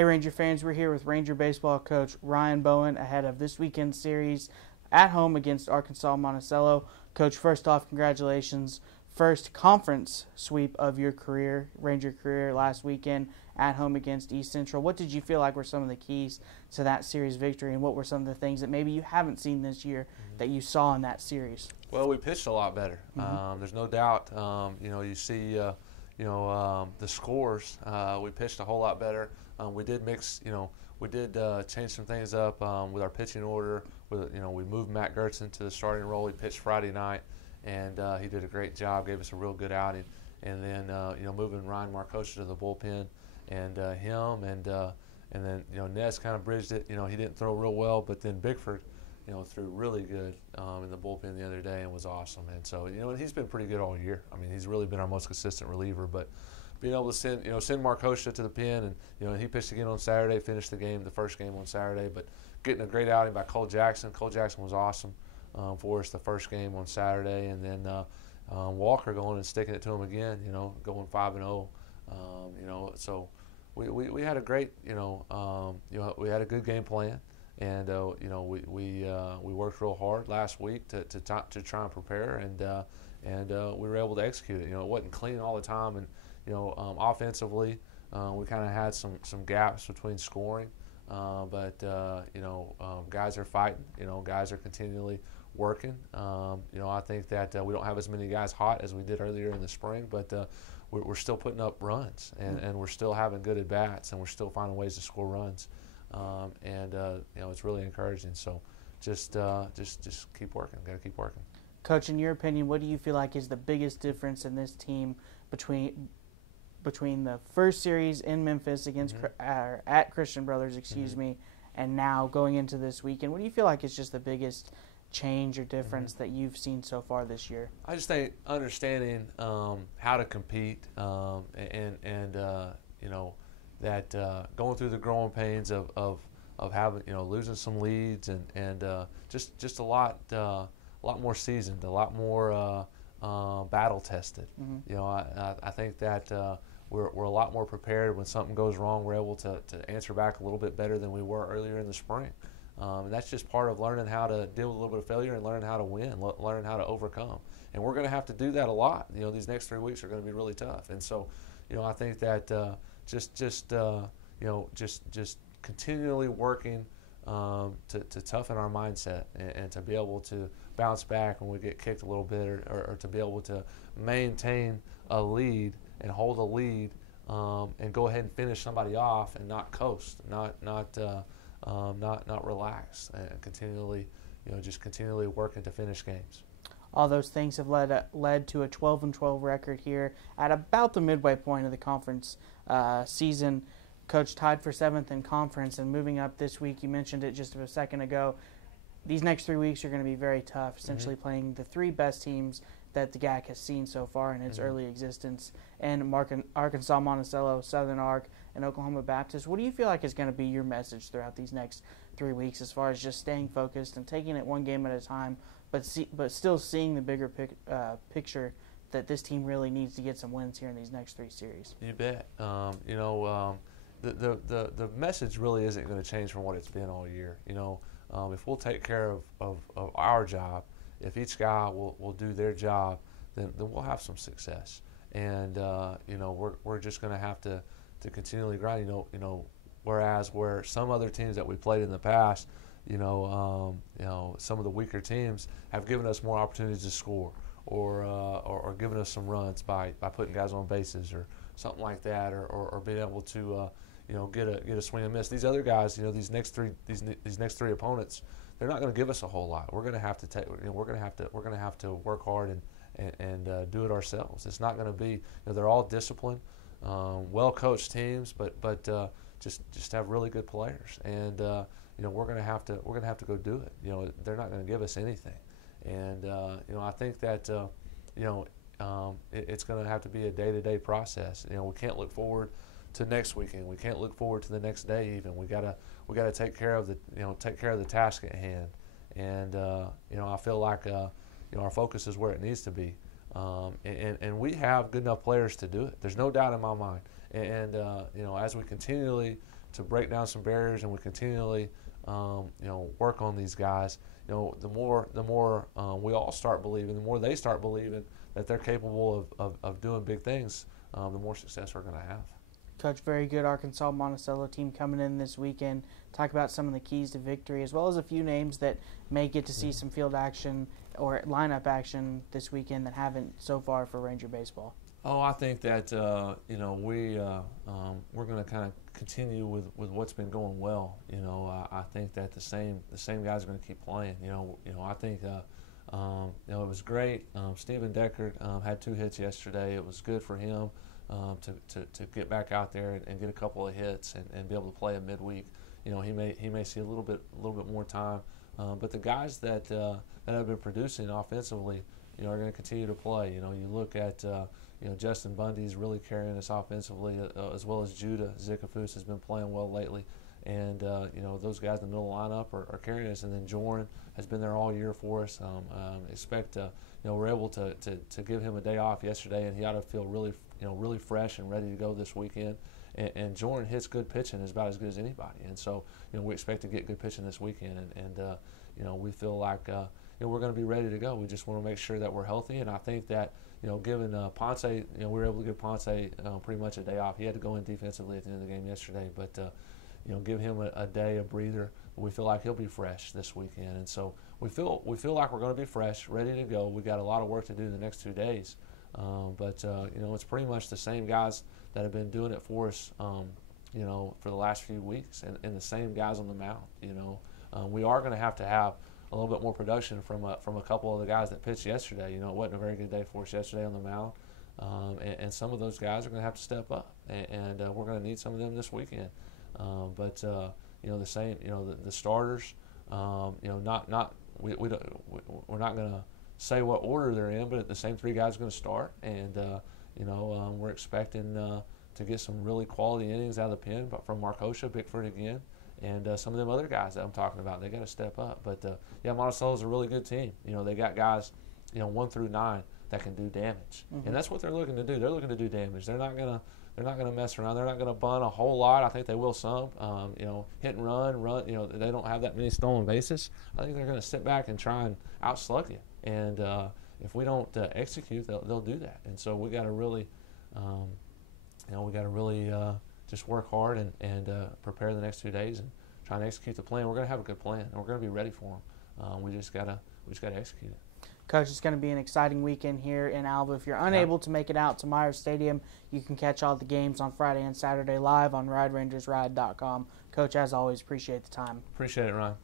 Hey Ranger fans, we're here with Ranger baseball coach Ryan Bowen ahead of this weekend's series at home against Arkansas Monticello. Coach, first off, congratulations. First conference sweep of your career, Ranger career, last weekend at home against East Central. What did you feel like were some of the keys to that series victory, and what were some of the things that maybe you haven't seen this year that you saw in that series? Well, we pitched a lot better. There's no doubt. You see, the scores. We pitched a whole lot better. We did mix. We did change some things up with our pitching order. We moved Matt Gertz into the starting role. He pitched Friday night, and he did a great job. Gave us a real good outing. And then moving Ryan Marcosia to the bullpen, and him and then Nez kind of bridged it. He didn't throw real well, but then Bickford threw really good in the bullpen the other day and was awesome. And so, he's been pretty good all year. I mean, he's really been our most consistent reliever. But being able to send Marcosia to the pen, and he pitched again on Saturday, finished the first game on Saturday. But getting a great outing by Cole Jackson. Cole Jackson was awesome for us the first game on Saturday, and then Walker going and sticking it to him again. Going 5-0. So we had a great we had a good game plan. And we worked real hard last week to try and prepare, and we were able to execute it. It wasn't clean all the time, and offensively we kind of had some gaps between scoring, but guys are fighting. Guys are continually working. I think that we don't have as many guys hot as we did earlier in the spring, but we're still putting up runs, and we're still having good at bats, and we're still finding ways to score runs. It's really encouraging. So just keep working. Got to keep working. Coach, in your opinion, what do you feel like is the biggest difference in this team between the first series in Memphis against at Christian Brothers, and now going into this weekend? What do you feel like is just the biggest change or difference that you've seen so far this year? I just think understanding how to compete that going through the growing pains of having losing some leads and just a lot more seasoned, a lot more battle tested. I think that we're a lot more prepared when something goes wrong. We're able to answer back a little bit better than we were earlier in the spring. And that's just part of learning how to deal with a little bit of failure and learning how to win, learning how to overcome. And we're going to have to do that a lot. These next 3 weeks are going to be really tough. And so, I think that just continually working to toughen our mindset and to be able to bounce back when we get kicked a little bit, or to be able to maintain a lead and hold a lead and go ahead and finish somebody off and not coast, not relax, and continually working to finish games. All those things have led to a 12-12 record here at about the midway point of the conference season. Coach, tied for 7th in conference and moving up this week. You mentioned it just a second ago. These next 3 weeks are going to be very tough, essentially playing the 3 best teams that the GAC has seen so far in its early existence, and Arkansas Monticello, Southern Ark, and Oklahoma Baptist. What do you feel like is going to be your message throughout these next 3 weeks as far as just staying focused and taking it one game at a time, but still seeing the bigger picture that this team really needs to get some wins here in these next 3 series? You bet. The message really isn't going to change from what it's been all year. If we'll take care of our job, if each guy will do their job, then we'll have some success. And we're just going to have to continually grind. Whereas where some other teams that we played in the past, some of the weaker teams have given us more opportunities to score, or given us some runs by putting guys on bases or something like that, or being able to get a swing and miss. These other guys, these next three opponents, they're not going to give us a whole lot. We're going to have to we're going to have to work hard and do it ourselves. It's not going to be. They're all disciplined, well coached teams, but just have really good players, and we're going to have to go do it. They're not going to give us anything, and I think that it's going to have to be a day-to-day process. We can't look forward to next weekend. We can't look forward to the next day even. We gotta take care of the task at hand. And I feel like our focus is where it needs to be. And we have good enough players to do it. There's no doubt in my mind. And as we continually to break down some barriers, and we continually work on these guys, the more we all start believing, the more they start believing that they're capable of doing big things, the more success we're going to have. Coach, very good Arkansas Monticello team coming in this weekend. Talk about some of the keys to victory, as well as a few names that may get to see some field action or lineup action this weekend that haven't so far for Ranger baseball. Oh, I think that we're going to kind of continue with what's been going well. I think that the same guys are going to keep playing. I think it was great. Steven Deckard had 2 hits yesterday. It was good for him to get back out there and get a couple of hits and be able to play a midweek. He may see a little bit more time, but the guys that have been producing offensively, are going to continue to play. You look at Justin Bundy's really carrying us offensively, as well as Judah Zikafus has been playing well lately. And, those guys in the middle of the lineup are carrying us. And then Joran has been there all year for us. Expect, we're able to give him a day off yesterday, and he ought to feel really fresh and ready to go this weekend. And Joran hits good pitching is about as good as anybody. And so, we expect to get good pitching this weekend. And we feel like, we're going to be ready to go. We just want to make sure that we're healthy. And I think that, given Ponce, we were able to give Ponce pretty much a day off. He had to go in defensively at the end of the game yesterday, but give him a day, a breather. We feel like he'll be fresh this weekend, and so we feel like we're going to be fresh, ready to go. We got a lot of work to do the next 2 days, but it's pretty much the same guys that have been doing it for us, for the last few weeks, and the same guys on the mound. We are going to have a little bit more production from a couple of the guys that pitched yesterday. It wasn't a very good day for us yesterday on the mound, and some of those guys are going to have to step up, and we're going to need some of them this weekend. But the same, the starters, we're not going to say what order they're in, but the same 3 guys are going to start, and we're expecting to get some really quality innings out of the pen, but from Markosha, Bickford again. And some of them other guys that I'm talking about, they got to step up. But Monticello's a really good team. They got guys, 1 through 9 that can do damage, and that's what they're looking to do. They're looking to do damage. They're not gonna mess around. They're not gonna bunt a whole lot. I think they will some. Hit and run. They don't have that many stolen bases. I think they're gonna sit back and try and outslug you. And if we don't execute, they'll do that. And so we got to really, just work hard and prepare the next 2 days and try and execute the plan. We're going to have a good plan, and we're going to be ready for them. We just got to execute it. Coach, it's going to be an exciting weekend here in Alva. If you're unable to make it out to Myers Stadium, you can catch all the games on Friday and Saturday live on RideRangersRide.com. Coach, as always, appreciate the time. Appreciate it, Ryan.